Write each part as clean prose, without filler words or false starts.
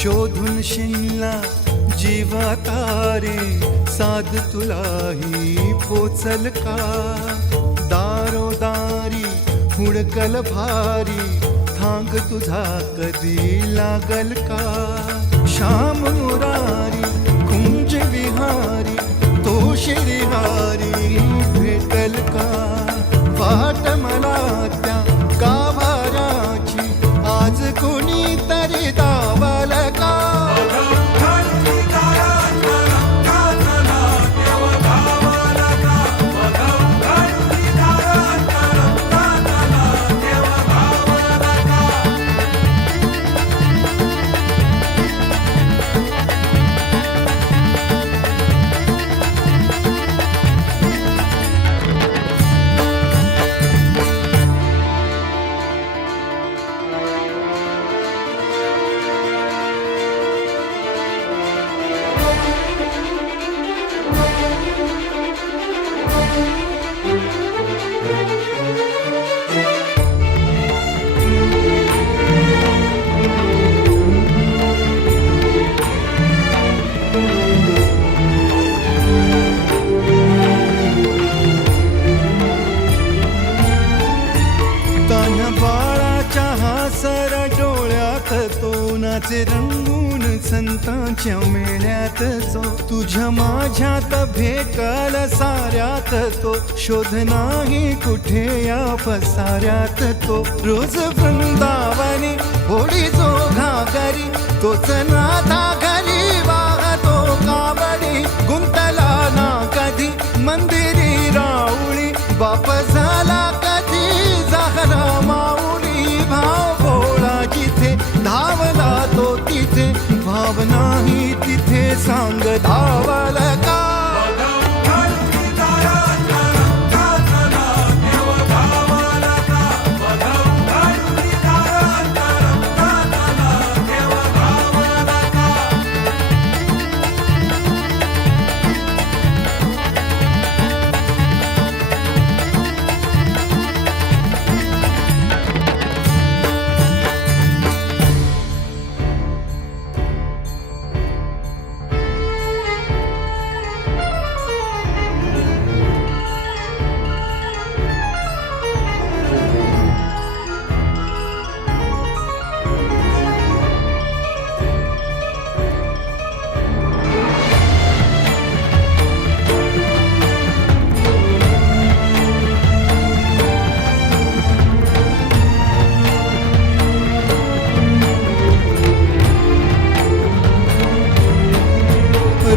शोधून शिनला जीवा तारे, साध तुलाही पोचल का? दारोदारी हुडकल भारी, थांग तुझा कधी लागल का? श्याम मुरारी कुंज विहारी, तो श्रीहारी भेटल का? वाट मला त्या गाभाऱ्याची, आज कोणी तरी दावल का? नाचे रंगून संतांच्या मेळ्यात जो, तुझ्या माझ्यात भेकल साऱ्यात तो, शोध नाही कुठे या पसाऱ्यात तो. रोज वृंदावनी होडी जो घागरी, तोच नाथा घरी वाहतो कावडी. गुंतला ना कधी मंदिरी राऊळी, बाप झाला कधी झाला माऊली. भाव भोळा जिथे धावला तो तिथे, भाव नाही तिथे सांग धावल का?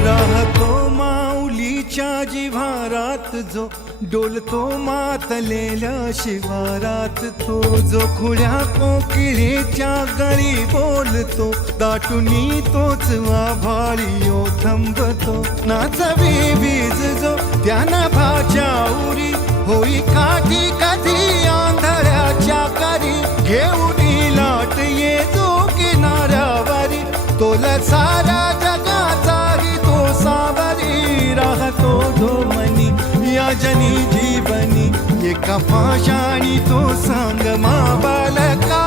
राहतो माऊलीच्या जिव्हारात जो, डोलतो मातलेल्या शिवारात तो. जो खुळ्या कोकिळेच्या गळी बोलतो, दाटुनी तोच आभाळी ओ थंबतो. नाचवी वीज जो त्यानं भाच्या उरी, होई काठी कधी आंधळ्याच्या करी. घेऊन लाट ये जो किनाऱ्यावरी, तोला सारा जगाचाही तो सावरी. राहतो धोमनी या जनी जीवनी, एका पाशाणी तो सांग मा बालका.